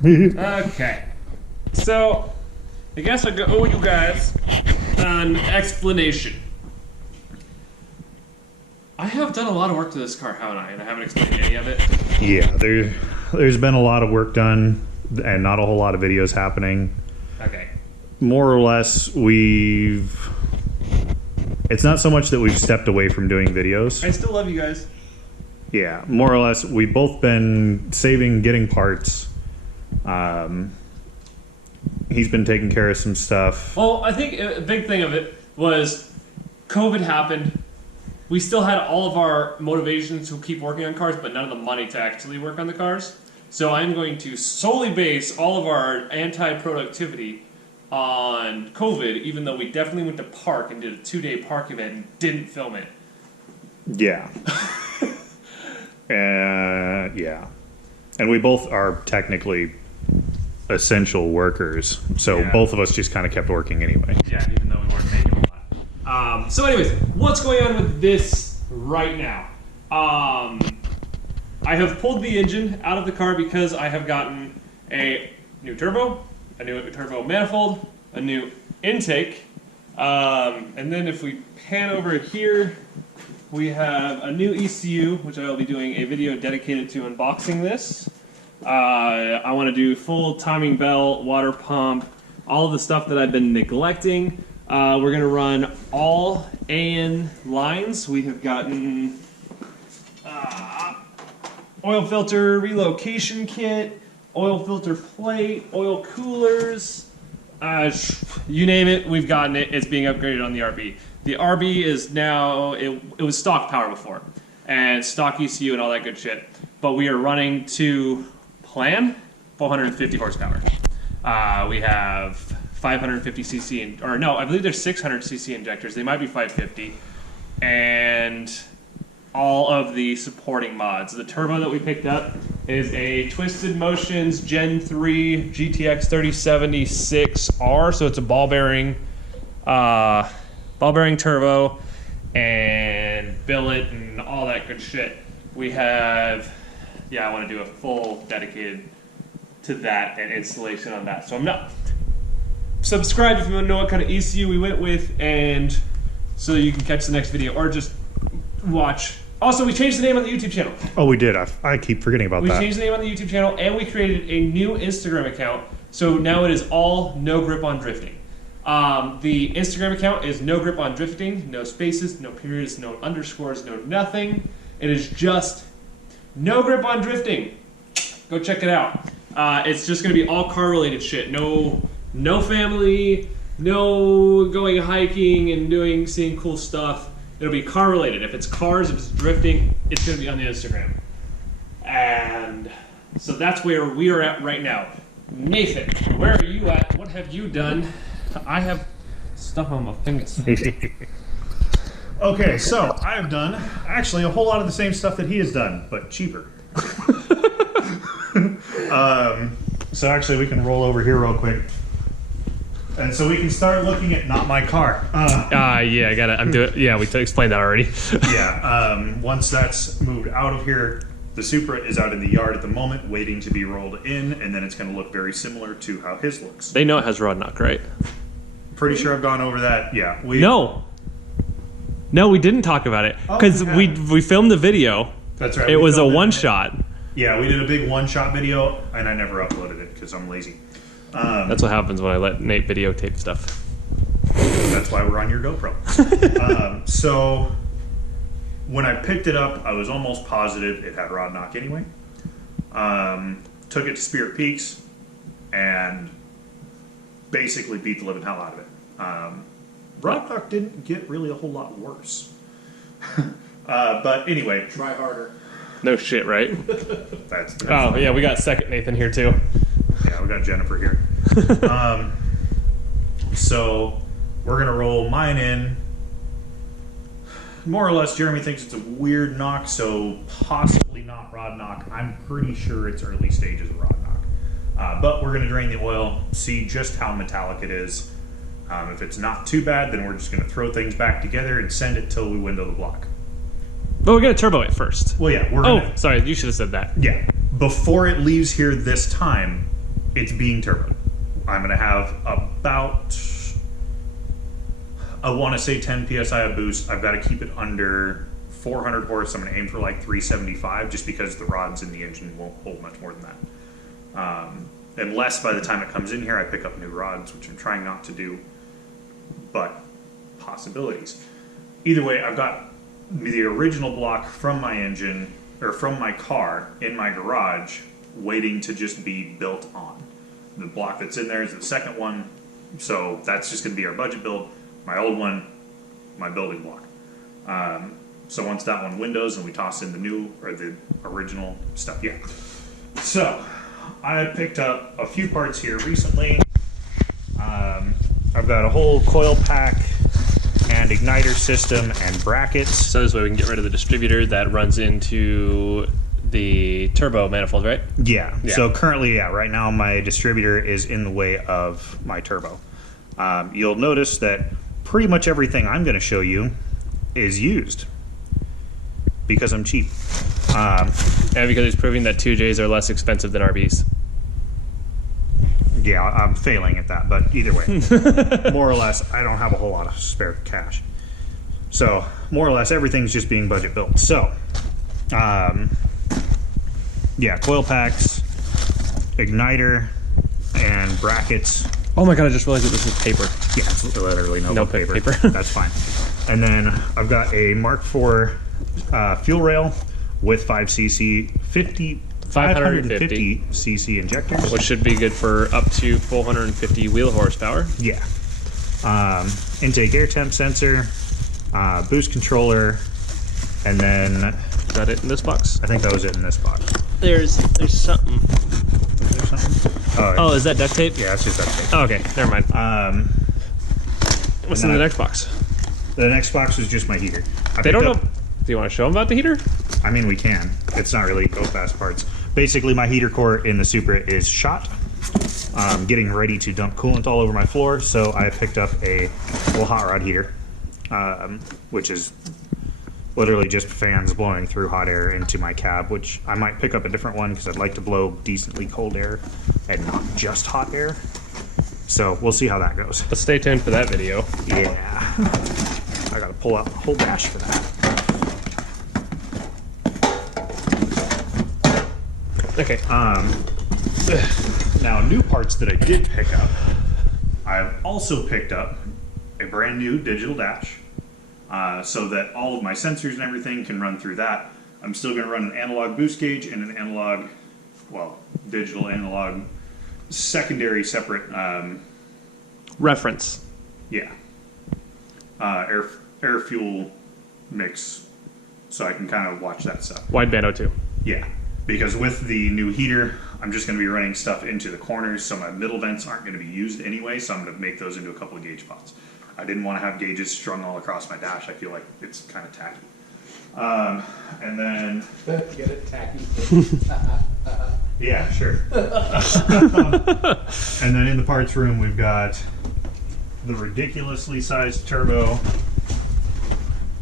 story. Okay. So, I guess I owe you guys an explanation. I have done a lot of work to this car, haven't I? And I haven't explained any of it. Yeah, there's been a lot of work done and not a whole lot of videos happening. Okay. More or less, it's not so much that we've stepped away from doing videos. I still love you guys. Yeah, more or less, we've both been saving, getting parts. He's been taking care of some stuff. Well, I think a big thing of it was COVID happened. We still had all of our motivations to keep working on cars, but none of the money to actually work on the cars. So I'm going to solely base all of our anti-productivity on COVID, even though we definitely went to park and did a 2-day park event and didn't film it. Yeah. Yeah. And we both are technically essential workers, so Yeah. both of us just kind of kept working anyway. Yeah, even though we weren't making a lot. So anyways, what's going on with this right now? I have pulled the engine out of the car because I have gotten a new turbo, a new turbo manifold, a new intake, and then if we pan over here, we have a new ECU, which I will be doing a video dedicated to unboxing this. I want to do full timing belt, water pump, all of the stuff that I've been neglecting. We're going to run all AN lines. We have gotten oil filter relocation kit, oil filter plate, oil coolers, you name it, we've gotten it. It's being upgraded on the RB. The RB is now, it was stock power before, and stock ECU and all that good shit. But we are running to plan 450 horsepower. We have 550cc, or no, I believe there's 600cc injectors. They might be 550. And all of the supporting mods. The turbo that we picked up is a Twisted Motions Gen 3 GTX 3076R, so it's a ball bearing turbo and billet and all that good shit. We have, I want to do a full dedicated to that and installation on that. So I'm not subscribe if you want to know what kind of ECU we went with, and so you can catch the next video or just watch. Also, we changed the name on the YouTube channel. Oh, we did. I keep forgetting about that. We changed the name on the YouTube channel, and we created a new Instagram account. So now it is all No Grip on Drifting. The Instagram account is No Grip on Drifting. No spaces, no periods, no underscores, no nothing. It is just No Grip on Drifting. Go check it out. It's just going to be all car-related shit. No family, no going hiking and seeing cool stuff. It'll be car related. If it's cars, if it's drifting, it's going to be on the Instagram. And so that's where we are at right now. Nathan, where are you at? What have you done? I have stuff on my fingers. Okay, so I have done actually a whole lot of the same stuff that he has done, but cheaper. So actually we can roll over here real quick. And so we can start looking at not my car. Yeah, I gotta. I'm doing. Yeah, we explained that already. Yeah. Once that's moved out of here, the Supra is out in the yard at the moment, waiting to be rolled in, and then it's going to look very similar to how his looks. They know it has rod knock, right? Pretty sure I've gone over that. Yeah. No, we didn't talk about it because we filmed the video. That's right. It was a one shot. Yeah, we did a big one-shot video, and I never uploaded it because I'm lazy. That's what happens when I let Nate videotape stuff. That's why we're on your GoPro. So when I picked it up, I was almost positive it had rod knock anyway. Took it to Spirit Peaks and basically beat the living hell out of it. Rod knock didn't get really a whole lot worse. But anyway. Try harder. No shit, right? That's oh, yeah, we got second Nathan here too. Yeah, we got Jennifer here. So we're going to roll mine in. More or less, Jeremy thinks it's a weird knock, so possibly not rod knock. I'm pretty sure it's early stages of rod knock. But we're going to drain the oil, see just how metallic it is. If it's not too bad, then we're just going to throw things back together and send it till we window the block. But we're going to turbo it first. Well, yeah. Sorry, you should have said that. Yeah. before it leaves here this time, it's being turboed. I'm going to have about, I want to say 10 psi of boost. I've got to keep it under 400 horse. I'm going to aim for like 375 just because the rods in the engine won't hold much more than that. Unless by the time it comes in here I pick up new rods, which I'm trying not to do, but possibilities. Either way, I've got the original block from my engine, or from my car, in my garage, waiting to just be built on. The block that's in there is the second one, so that's just going to be our budget build. My old one, my building block. So once that one windows and we toss in the new, or the original stuff, yeah. So, I picked up a few parts here recently. I've got a whole coil pack and igniter system and brackets. So this way we can get rid of the distributor that runs into the turbo manifold, right? Yeah. So currently, yeah, right now my distributor is in the way of my turbo. You'll notice that pretty much everything I'm going to show you is used because I'm cheap. And because it's proving that 2Js are less expensive than RBs. Yeah, I'm failing at that, but either way, more or less, I don't have a whole lot of spare cash. So, more or less, everything's just being budget built. So, yeah, coil packs, igniter, and brackets. Oh my god, I just realized that this is paper. Yeah, it's literally no paper. That's fine. And then I've got a Mark IV fuel rail with 550 cc injectors, which should be good for up to 450 wheel horsepower. Yeah. Intake air temp sensor, boost controller, and then is that it in this box? I think that was it in this box. There's something. Is there something? Oh, is that duct tape? Yeah, it's just duct tape. Oh, okay, never mind. What's in the next box? The next box is just my heater. They don't know. Do you want to show them about the heater? I mean, we can. It's not really go fast parts. Basically, my heater core in the Supra is shot. I'm getting ready to dump coolant all over my floor, so I picked up a little hot rod heater, which is literally just fans blowing through hot air into my cab, which I might pick up a different one because I'd like to blow decently cold air and not just hot air. So we'll see how that goes. But stay tuned for that video. Yeah. I gotta pull out the whole dash for that. Okay. Now, new parts that I did pick up, I've also picked up a brand new digital dash, so that all of my sensors and everything can run through that. I'm still going to run an analog boost gauge and an analog, well, digital analog secondary separate. Reference. Yeah. Air fuel mix, so I can kind of watch that stuff. Wideband O2. Yeah. Because with the new heater, I'm just going to be running stuff into the corners, so my middle vents aren't going to be used anyway, so I'm going to make those into a couple of gauge pots. I didn't want to have gauges strung all across my dash. I feel like it's kind of tacky. And then... Get it tacky. Yeah, sure. And then in the parts room, we've got the ridiculously sized turbo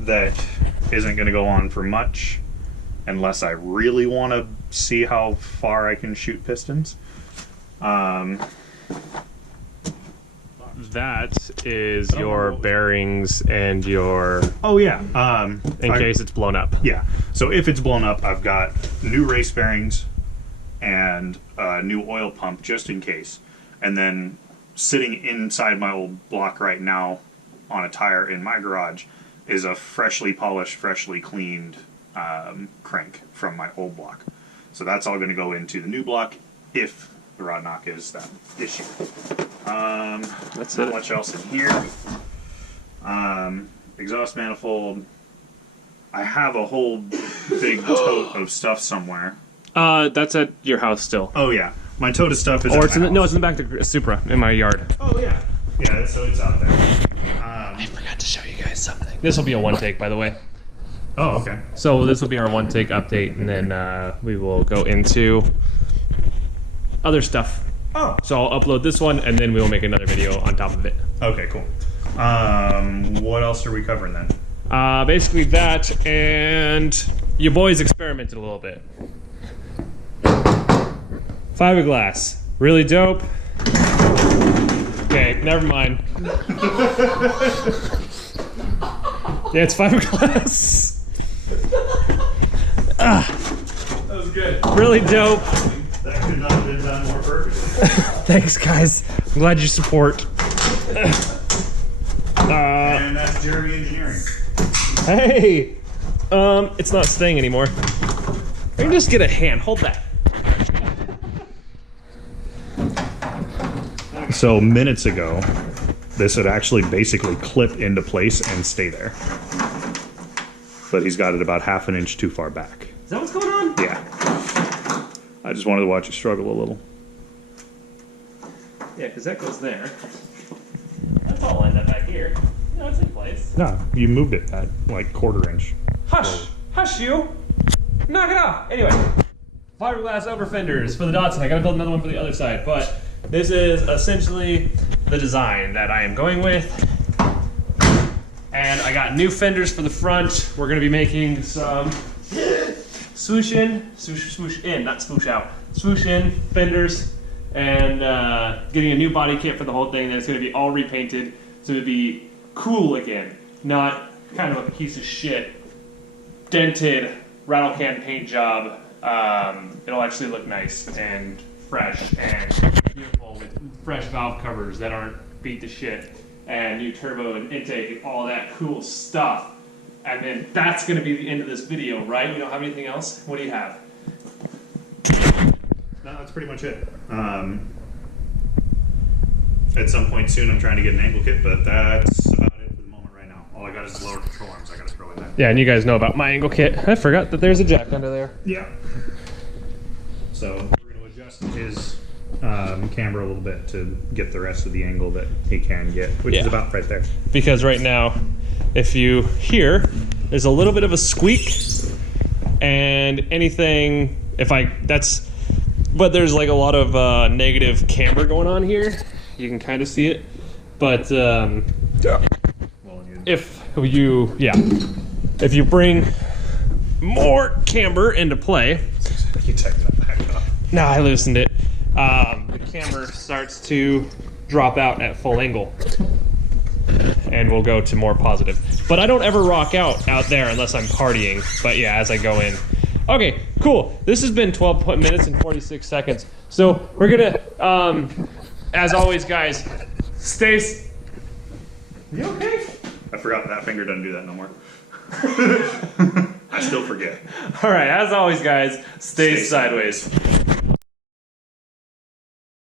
that isn't going to go on for much, unless I really want to see how far I can shoot pistons. That is your bearings and your... Oh, yeah. in case it's blown up. Yeah. So if it's blown up, I've got new race bearings and a new oil pump just in case. And then sitting inside my old block right now on a tire in my garage is a freshly polished, freshly cleaned crank from my old block. So that's all going to go into the new block if the rod knock is that issue. That's not it. much else in here. Exhaust manifold. I have a whole big tote of stuff somewhere. That's at your house still. Oh yeah, my tote of stuff is. Or at it's my in the, no, house. it's in the back of the Supra in my yard. Oh yeah, yeah. So it's out there. I forgot to show you guys something. This will be a one take, by the way. Oh okay. So this will be our one take update, and then we will go into other stuff. Oh. So I'll upload this one, and then we will make another video on top of it. Okay, cool. What else are we covering then? Basically that, and your boys experimented a little bit. Fiberglass. Really dope. Okay, never mind. Yeah, it's fiberglass. That was good. Really dope. That could not have been done more perfectly. Thanks, guys. I'm glad you support. And that's Jeremy Engineering. Hey! It's not staying anymore. I can just get a hand. Hold that. So minutes ago, this would actually basically clip into place and stay there. But he's got it about half an inch too far back. Is that what's going on? Yeah. I just wanted to watch you struggle a little. Yeah, because that goes there. That's all lined up back here. No, it's in place. No, you moved it at like quarter inch. Hush! Hush you! Knock it off! Anyway, fiberglass over fenders for the Datsun. I gotta build another one for the other side, but this is essentially the design that I am going with. And I got new fenders for the front. We're gonna be making some swoosh in, swoosh in, not swoosh out. Swoosh in fenders and getting a new body kit for the whole thing. Then it's gonna be all repainted so it'd be cool again, not kind of a piece of shit dented rattle can paint job. It'll actually look nice and fresh and beautiful with fresh valve covers that aren't beat to shit and new turbo and intake and all that cool stuff. And then that's going to be the end of this video, right? We don't have anything else? What do you have? No, that's pretty much it. At some point soon, I'm trying to get an angle kit, but that's about it for the moment right now. All I got is the lower control arms I got to throw in there. Yeah, and you guys know about my angle kit. I forgot that there's a jack under there. Yeah. So we're going to adjust his camber a little bit to get the rest of the angle that he can get, which is about right there. Because right now, if you hear, there's a little bit of a squeak, and anything, but there's like a lot of negative camber going on here. You can kind of see it, but if you bring more camber into play, You take that back up. no, I loosened it. The camber starts to drop out at full angle, and we'll go to more positive. But I don't ever rock out there unless I'm partying. But yeah, as I go in. Okay, cool. This has been 12 minutes and 46 seconds. So we're gonna, as always, guys, You okay? I forgot that finger doesn't do that no more. I still forget. All right, as always, guys, stay sideways.